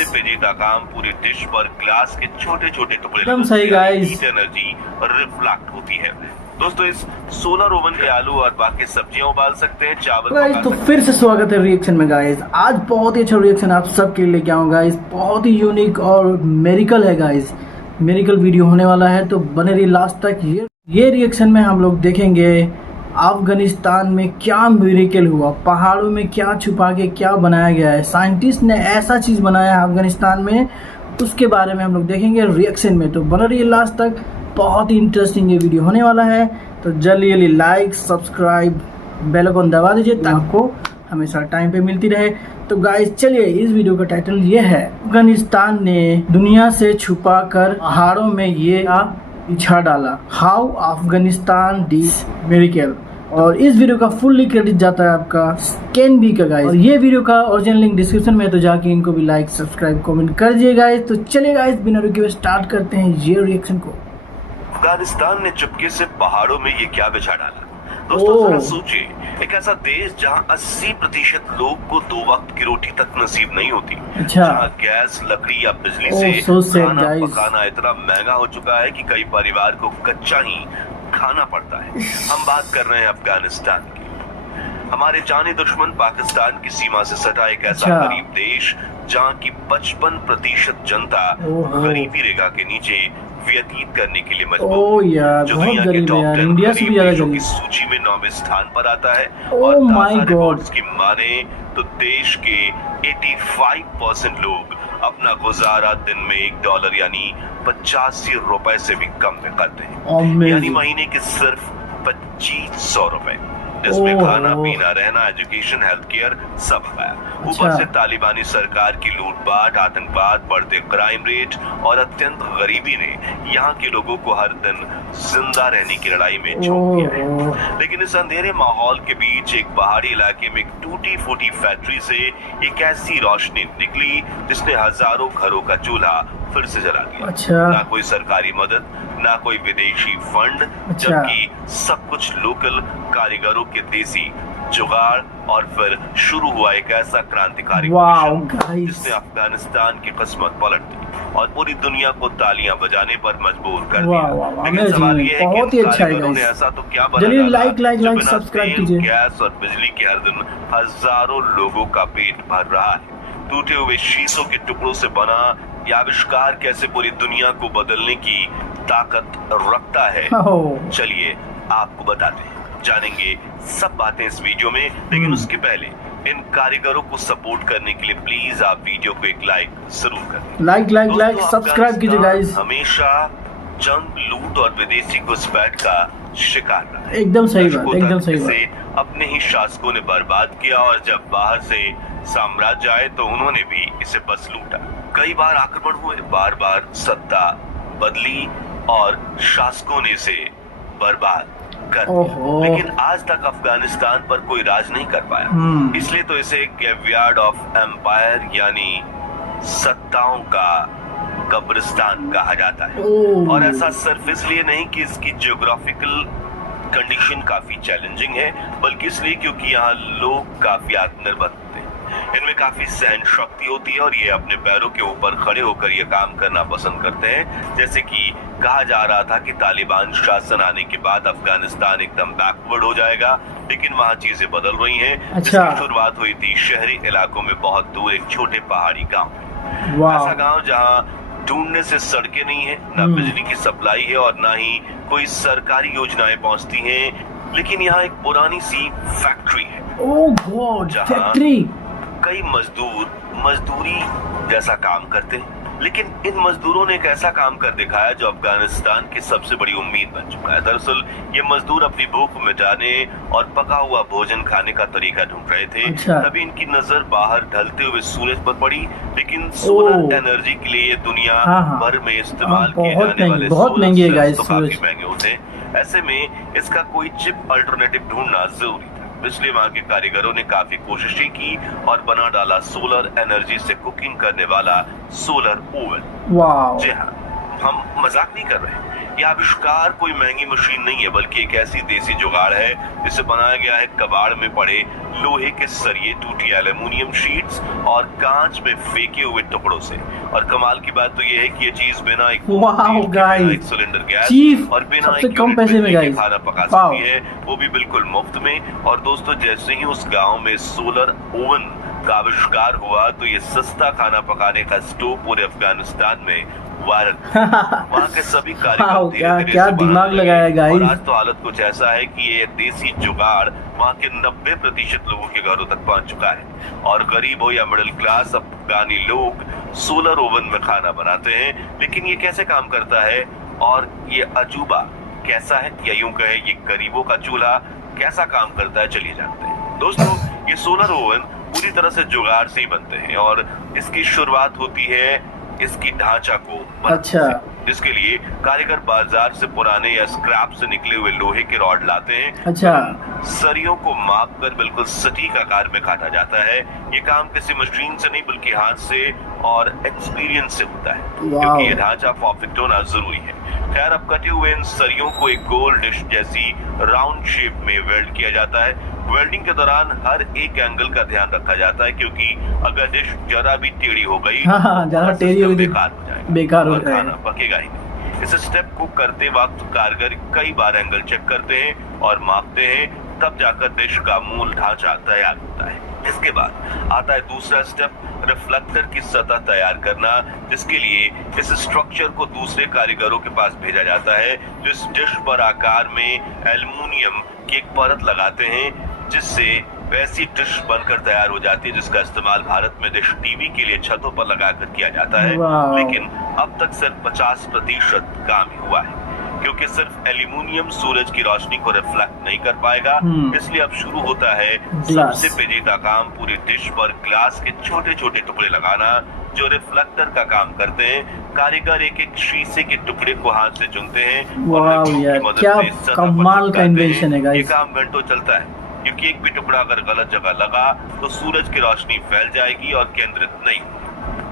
से पेचीदा काम पूरी डिश पर ग्लास के छोटे छोटे टुकड़े एकदम सही गाइस। हीट एनर्जी रिफ्लेक्ट होती है। दोस्तों इस सोलर ओवन के आलू और बाकी सब्जियां उबाल सकते हैं, चावल गाइस पका तो सकते फिर से स्वागत है रिएक्शन में गाइस। आज बहुत ही अच्छा रिएक्शन आप सबके लिए लेके आऊँ गाइस। बहुत ही यूनिक और मेरिकल है गाइस। मेरिकल वीडियो होने वाला है तो बने रहिए लास्ट तक। ये रिएक्शन में हम लोग देखेंगे अफगानिस्तान में क्या मेरिकल हुआ, पहाड़ों में क्या छुपा के क्या बनाया गया है, साइंटिस्ट ने ऐसा चीज़ बनाया है अफगानिस्तान में, उसके बारे में हम लोग देखेंगे रिएक्शन में। तो बने रहिए लास्ट तक, बहुत ही इंटरेस्टिंग ये वीडियो होने वाला है। तो जल्दी जल्दी लाइक सब्सक्राइब बेल आइकन दबा दीजिए ताकि आपको हमेशा टाइम पे मिलती रहे। तो गाइस चलिए, इस वीडियो का टाइटल ये है, अफगानिस्तान ने दुनिया से छुपा कर पहाड़ों में ये बिछा डाला, हाउ अफगानिस्तान डिड मेरिकल। और इस वीडियो का फुल्ली क्रेडिट जाता है आपका कैन बी का गाइस। और ये वीडियो का ओरिजिनल लिंक डिस्क्रिप्शन में है, तो जाके इनको भी लाइक सब्सक्राइब कमेंट कर दिए गाइस। तो चलिए गाइस, बिना रुके हुए स्टार्ट करते हैं ये रिएक्शन को। अफगानिस्तान ने चुपके से पहाड़ों में ये क्या बिछा डाला? दोस्तों जरा सोचिए, एक ऐसा देश जहां 80% लोग को 2 वक्त की रोटी तक नसीब नहीं होती, जहां गैस, लकड़ी या बिजली से खाना पकाना इतना महंगा हो चुका है कि कई परिवार को कच्चा ही खाना पड़ता है। हम बात कर रहे हैं अफगानिस्तान की। हमारे जाने दुश्मन पाकिस्तान की सीमा से सटा एक ऐसा गरीब देश जहाँ की 55% जनता गरीबी रेखा के नीचे व्यतीत करने के लिए मजबूर है, जो दुनिया के टॉप 10 गरीब देशों की सूची में 9वें स्थान पर आता है। और ताज़ा रिपोर्ट्स की माने तो देश के 85% लोग अपना गुजारा दिन में $1 यानी 85 रुपए से भी कम में करते हैं, यानी महीने के सिर्फ 2500 रुपए, जिसमें खाना पीना रहना एजुकेशन हेल्थ केयर सब है। ऊपर से तालिबानी सरकार की लूटपाट, आतंकवाद, बढ़ते क्राइम रेट और अत्यंत गरीबी ने यहाँ के लोगों को हर दिन जिंदा रहने की लड़ाई में झोंक दिया है। लेकिन इस अंधेरे माहौल के बीच एक पहाड़ी इलाके में एक टूटी फूटी फैक्ट्री से एक ऐसी रोशनी निकली जिसने हजारों घरों का चूल्हा फिर से जला दिया। ना कोई सरकारी मदद, ना कोई विदेशी फंड, जबकि सब कुछ लोकल कारीगरों के देसी जुगाड़। और फिर शुरू हुआ एक ऐसा क्रांतिकारी मिशन जिसने अफगानिस्तान की किस्मत पलट दी और पूरी दुनिया को तालियां बजाने पर मजबूर कर दिया। लेकिन सवाल ये है कि कारीगरों ने ऐसा तो क्या बनाया लाइक सब्सक्राइब कीजिए। गैस और बिजली के हर दिन हजारों लोगों का पेट भर रहा है। टूटे हुए शीशों के टुकड़ों से बना यह आविष्कार कैसे पूरी दुनिया को बदलने की ताकत रखता है, चलिए आपको बताते हैं। जानेंगे सब बातें इस वीडियो में, लेकिन उसके पहले इन कारीगरों को सपोर्ट करने के लिए प्लीज आप वीडियो को एक लाइक जरूर करें। लाइक सब्सक्राइब कीजिए गाइस। हमेशा जंग, लूट और विदेशी घुसपैठ का शिकार रहा। एकदम सही बात, एकदम सही बात। अपने ही शासकों ने बर्बाद किया और जब बाहर से साम्राज्य आए तो उन्होंने भी इसे बस लूटा। कई बार आक्रमण हुए, बार बार सत्ता बदली और शासकों ने इसे बर्बाद कर दिया। लेकिन आज तक अफगानिस्तान पर कोई राज नहीं कर पाया। इसलिए तो इसे ग्रेवयार्ड ऑफ एम्पायर यानी सत्ताओं का कब्रिस्तान कहा जाता है। और ऐसा सिर्फ इसलिए नहीं कि इसकी जियोग्राफिकल कंडीशन काफी चैलेंजिंग है, बल्कि इसलिए क्योंकि यहाँ लोग काफी आत्मनिर्भर होते हैं, इनमें काफी सहन शक्ति होती है और ये अपने पैरों के ऊपर खड़े होकर ये काम करना पसंद करते हैं। जैसे कि कहा जा रहा था कि तालिबान शासन आने के बाद अफगानिस्तान एकदम बैकवर्ड हो जाएगा, लेकिन वहाँ चीजें बदल रही हैं। जिसकी शुरुआत हुई थी शहरी इलाकों में बहुत दूर एक छोटे पहाड़ी गाँव, ऐसा गाँव जहाँ ढूंढने से सड़कें नहीं है, ना बिजली की सप्लाई है और ना ही कोई सरकारी योजनाएं पहुंचती हैं, लेकिन यहाँ एक पुरानी सी फैक्ट्री है। जहाँ कई मजदूर मजदूरी जैसा काम करते हैं, लेकिन इन मजदूरों ने एक ऐसा काम कर दिखाया जो अफगानिस्तान की सबसे बड़ी उम्मीद बन चुका है। दरअसल ये मजदूर अपनी भूख मिटाने और पका हुआ भोजन खाने का तरीका ढूंढ रहे थे। तभी इनकी नजर बाहर ढलते हुए सूरज पर पड़ी। लेकिन सोलर एनर्जी के लिए दुनिया भर में इस्तेमाल किए जाने वाले सोलर सेल्स तो काफी महंगे होते हैं। ऐसे में इसका कोई चिप अल्टरनेटिव ढूंढना जरूरी था। इसलिए वहाँ के कारीगरों ने काफी कोशिशें की और बना डाला सोलर एनर्जी से कुकिंग करने वाला सोलर ओवन। जी हाँ, हम मजाक नहीं कर रहे। यह आविष्कार कोई महंगी मशीन नहीं है, बल्कि एक ऐसी देसी जुगाड़ है जिसे बनाया गया है कबाड़ में पड़े लोहे के सरिये, टूटी एल्युमिनियम शीट्स और कांच में फेंके हुए टुकड़ों से। और कमाल की बात तो यह है कि ये चीज बिना एक सिलेंडर गैस और बिना एक कम पैसे में खाना पका सकती है, वो भी बिल्कुल मुफ्त में। और दोस्तों, जैसे ही उस गांव में सोलर ओवन का आविष्कार हुआ तो ये सस्ता खाना पकाने का स्टोव पूरे अफगानिस्तान में वायरल। वहाँ के सभी कारीगर क्या दिमाग लगाया गाइस। और आज तो हालत कुछ ऐसा है कि ये देसी जुगाड़ वहाँ के 90% लोगों के घरों तक पहुँच चुका है। और गरीब हो या मिडिल क्लास अफगानी लोग सोलर ओवन में खाना बनाते हैं। लेकिन ये कैसे काम करता है और ये अजूबा कैसा है, या यूं कहे ये गरीबों का चूल्हा कैसा काम करता है, चलिए जानते हैं। दोस्तों, ये सोलर ओवन पूरी तरह से जुगाड़ से ही बनते हैं और इसकी शुरुआत होती है इसकी ढांचा को अच्छा, जिसके लिए कारीगर बाजार से पुराने या स्क्रैप से निकले हुए लोहे के रॉड लाते हैं। अच्छा, सरियों को माप कर बिल्कुल सटीक आकार में काटा जाता है। ये काम किसी मशीन से नहीं बल्कि हाथ से और एक्सपीरियंस से होता है, क्योंकि ये ढांचा परफेक्ट होना जरूरी है। खैर, अब कटे हुए इन सरियों को एक गोल डिश जैसी राउंड शेप में वेल्ड किया जाता है। वेल्डिंग के दौरान हर एक एंगल का ध्यान रखा जाता है, क्योंकि अगर डिश जरा भी टेढ़ी हो गई ज्यादा टेढ़ी हो गई बेकार हो जाएगा, खाना पकेगा ही नहीं। इस स्टेप को करते वक्त कारीगर कई बार एंगल चेक करते हैं और मापते हैं, तब जाकर डिश का मूल ढांचा तैयार होता है। इसके बाद आता है दूसरा स्टेप, रिफ्लेक्टर की सतह तैयार करना, जिसके लिए इस स्ट्रक्चर को दूसरे कारीगरों के पास भेजा जाता है, जो इस डिश पर आकार में एल्युमिनियम की एक परत लगाते हैं, जिससे वैसी डिश बनकर तैयार हो जाती है जिसका इस्तेमाल भारत में डिश टीवी के लिए छतों पर लगाकर किया जाता है। लेकिन अब तक सिर्फ 50% काम ही हुआ है, क्योंकि सिर्फ एल्युमिनियम सूरज की रोशनी को रिफ्लेक्ट नहीं कर पाएगा। इसलिए अब शुरू होता है सबसे पेचीदा काम, पूरी डिश पर ग्लास के छोटे छोटे टुकड़े लगाना जो रिफ्लेक्टर का काम करते हैं। कारीगर एक एक शीशे के टुकड़े को हाथ से चुनते हैं और क्या कमाल का इन्वेंशन है गाइस। ये काम घंटों चलता है, क्योंकि एक भी टुकड़ा अगर गलत जगह लगा तो सूरज की रोशनी फैल जाएगी और केंद्रित नहीं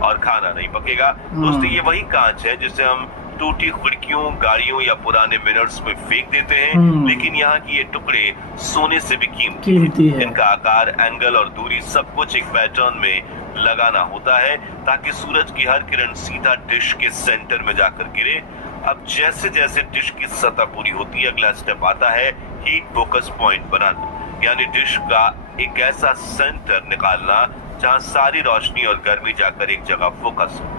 और खाना नहीं पकेगा। दोस्तों, ये वही कांच है जिसे हम टूटी खिड़कियों, गाड़ियों या पुराने मिनर्स में फेंक देते हैं, लेकिन यहाँ की ये टुकड़े सोने से भी कीमती है। इनका आकार, एंगल और दूरी सब कुछ एक पैटर्न में लगाना होता है, ताकि सूरज की हर किरण सीधा डिश के सेंटर में जाकर गिरे। अब जैसे जैसे डिश की सतह पूरी होती है, अगला स्टेप आता है हीट फोकस पॉइंट बनाना, यानी डिश का एक ऐसा सेंटर निकालना जहां सारी रोशनी और गर्मी जाकर एक जगह फोकस हो।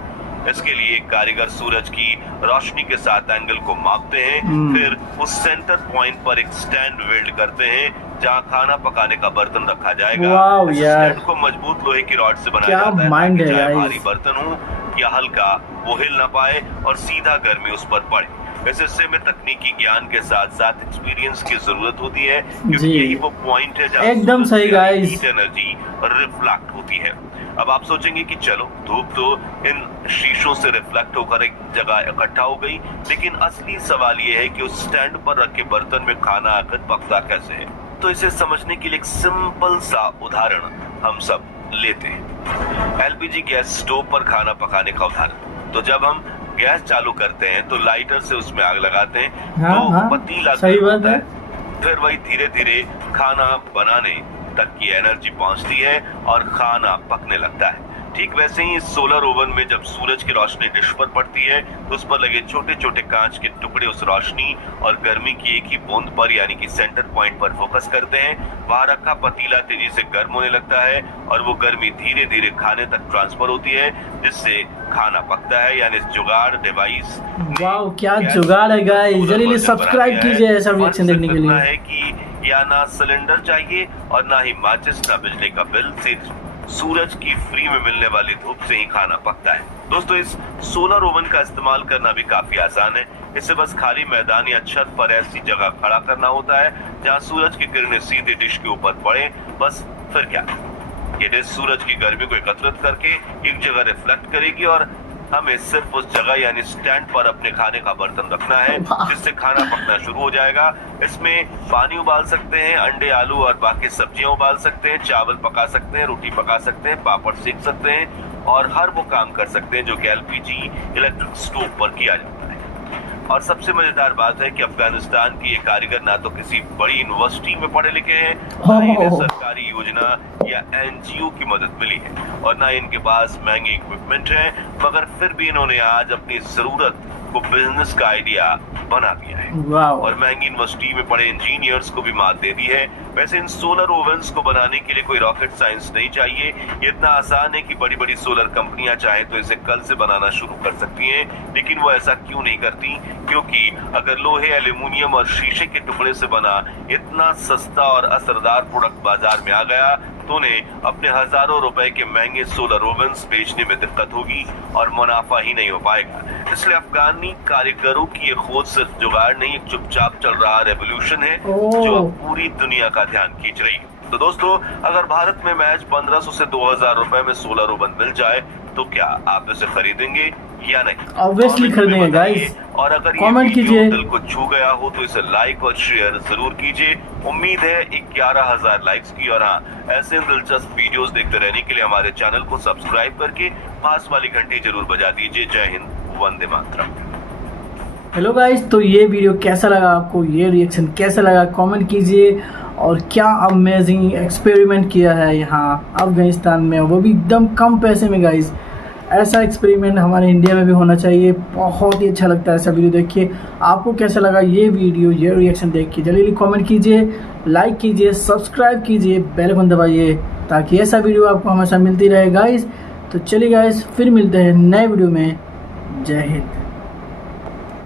इसके लिए कारीगर सूरज की रोशनी के साथ एंगल को मापते हैं, फिर उस सेंटर पॉइंट पर एक स्टैंड वेल्ड करते हैं जहां खाना पकाने का बर्तन रखा जाएगा। स्टैंड को मजबूत लोहे की रॉड से बनाया जाता है, ताकि चाहे भारी बर्तन हो या हल्का, वो हिल ना पाए और सीधा गर्मी उस पर पड़े। इस हिस्से में तकनीकी ज्ञान के साथ साथ एक्सपीरियंस की जरूरत होती है, क्योंकि यही वो पॉइंट है जहां एकदम सही गाइस हीट एनर्जी रिफ्लेक्ट होती है। अब आप सोचेंगे कि चलो, धूप तो इन शीशों से रिफ्लेक्ट होकर एक जगह इकट्ठा हो गई, लेकिन असली सवाल ये है कि उस स्टैंड पर रखे बर्तन में खाना आखिर पकता कैसे है। तो इसे समझने के लिए एक सिंपल सा उदाहरण हम सब लेते हैं। एलपीजी गैस स्टोव पर खाना पकाने का उदाहरण। तो जब हम गैस चालू करते हैं तो लाइटर से उसमें आग लगाते हैं, तो पतीला गर्म होता है, फिर वही धीरे धीरे खाना बनाने तक की एनर्जी पहुंचती है और खाना पकने लगता है। ठीक वैसे ही सोलर ओवन में जब सूरज की रोशनी डिश पर पड़ती है तो उस पर लगे छोटे छोटे कांच के टुकड़े उस रोशनी और गर्मी की एक ही बूंद पर, यानी कि सेंटर पॉइंट पर फोकस करते हैं। वहां रखा पतीला तेजी से गर्म होने लगता है और वो गर्मी धीरे धीरे खाने तक ट्रांसफर होती है, जिससे खाना पकता है। यानी जुगाड़ डिवाइस, वाह क्या जुगाड़ है गाइस। जल्दी सब्सक्राइब कीजिए ऐसा रिएक्शन देखने के लिए। है कि या ना सिलेंडर चाहिए और ना ही माचिस, ना बिजली का बिल, सिर्फ सूरज की फ्री में मिलने वाली धूप से ही खाना पकता है। दोस्तों, इस सोलर ओवन का इस्तेमाल करना भी काफी आसान है। इसे बस खाली मैदान या छत पर ऐसी जगह खड़ा करना होता है जहां सूरज की किरणें सीधे डिश के ऊपर पड़े। बस फिर क्या, ये डिश सूरज की गर्मी को एकत्रित करके एक जगह रिफ्लेक्ट करेगी और हमें सिर्फ उस जगह यानी स्टैंड पर अपने खाने का बर्तन रखना है, जिससे खाना पकना शुरू हो जाएगा। इसमें पानी उबाल सकते हैं, अंडे, आलू और बाकी सब्जियां उबाल सकते हैं, चावल पका सकते हैं, रोटी पका सकते हैं, पापड़ सेक सकते हैं और हर वो काम कर सकते हैं जो कि एलपीजी इलेक्ट्रिक स्टोव पर किया जाता है। और सबसे मजेदार बात है कि अफगानिस्तान के ये कारीगर ना तो किसी बड़ी यूनिवर्सिटी में पढ़े लिखे हैं, ना इन्हें सरकारी योजना या एनजीओ की मदद मिली है और ना इनके पास महंगे इक्विपमेंट है, मगर फिर भी इन्होंने आज अपनी जरूरत को बिजनेस का आइडिया बना दिया है और महंगी यूनिवर्सिटी में पढ़े इंजीनियर्स को भी मात दे दी है। वैसे इन सोलर ओवंस को बनाने के लिए कोई रॉकेट साइंस नहीं चाहिए, ये इतना आसान है कि बड़ी बड़ी सोलर कंपनियां चाहे तो इसे कल से बनाना शुरू कर सकती हैं, लेकिन वो ऐसा क्यों नहीं करती? क्योंकि अगर लोहे, एल्यूमिनियम और शीशे के टुकड़े से बना इतना सस्ता और असरदार प्रोडक्ट बाजार में आ गया तो उन्हें अपने हजारों रुपए के महंगे सोलर ओवंस बेचने में दिक्कत होगी और मुनाफा ही नहीं हो पाएगा। इसलिए अफगानी कारीगरों की ये खोज सिर्फ जुगाड़ नहीं, एक चुपचाप चल रहा रेवोल्यूशन है जो अब पूरी दुनिया का ध्यान खींच रही है। तो दोस्तों, अगर भारत में महज 1500 से 2000 रुपए में सोलर ओवन मिल जाए तो क्या आप इसे खरीदेंगे या नहीं? ऑब्वियसली खरीदेंगे गाइस, और अगर कमेंट कीजिए, दिल को छू गया हो तो इसे लाइक और शेयर जरूर कीजिए। उम्मीद है 11,000 लाइक्स की। और हाँ, ऐसे दिलचस्प वीडियोस देखते रहने के लिए हमारे चैनल को सब्सक्राइब करके पास वाली घंटी जरूर बजा दीजिए। जय हिंद, वंदे मातरम। हेलो गाइस, तो ये वीडियो कैसा लगा आपको, ये रिएक्शन कैसा लगा, कमेंट कीजिए। और क्या अमेजिंग एक्सपेरिमेंट किया है यहाँ अफगानिस्तान में, वो भी एकदम कम पैसे में गाइस। ऐसा एक्सपेरिमेंट हमारे इंडिया में भी होना चाहिए। बहुत ही अच्छा लगता है ऐसा वीडियो देख के। आपको कैसा लगा ये वीडियो, ये रिएक्शन देख के? जल्दी कमेंट कीजिए, लाइक कीजिए, सब्सक्राइब कीजिए, बेल आइकन दबाइए ताकि ऐसा वीडियो आपको हमेशा मिलती रहे गाइस। तो चलिए गाइस, फिर मिलते हैं नए वीडियो में। जय हिंद।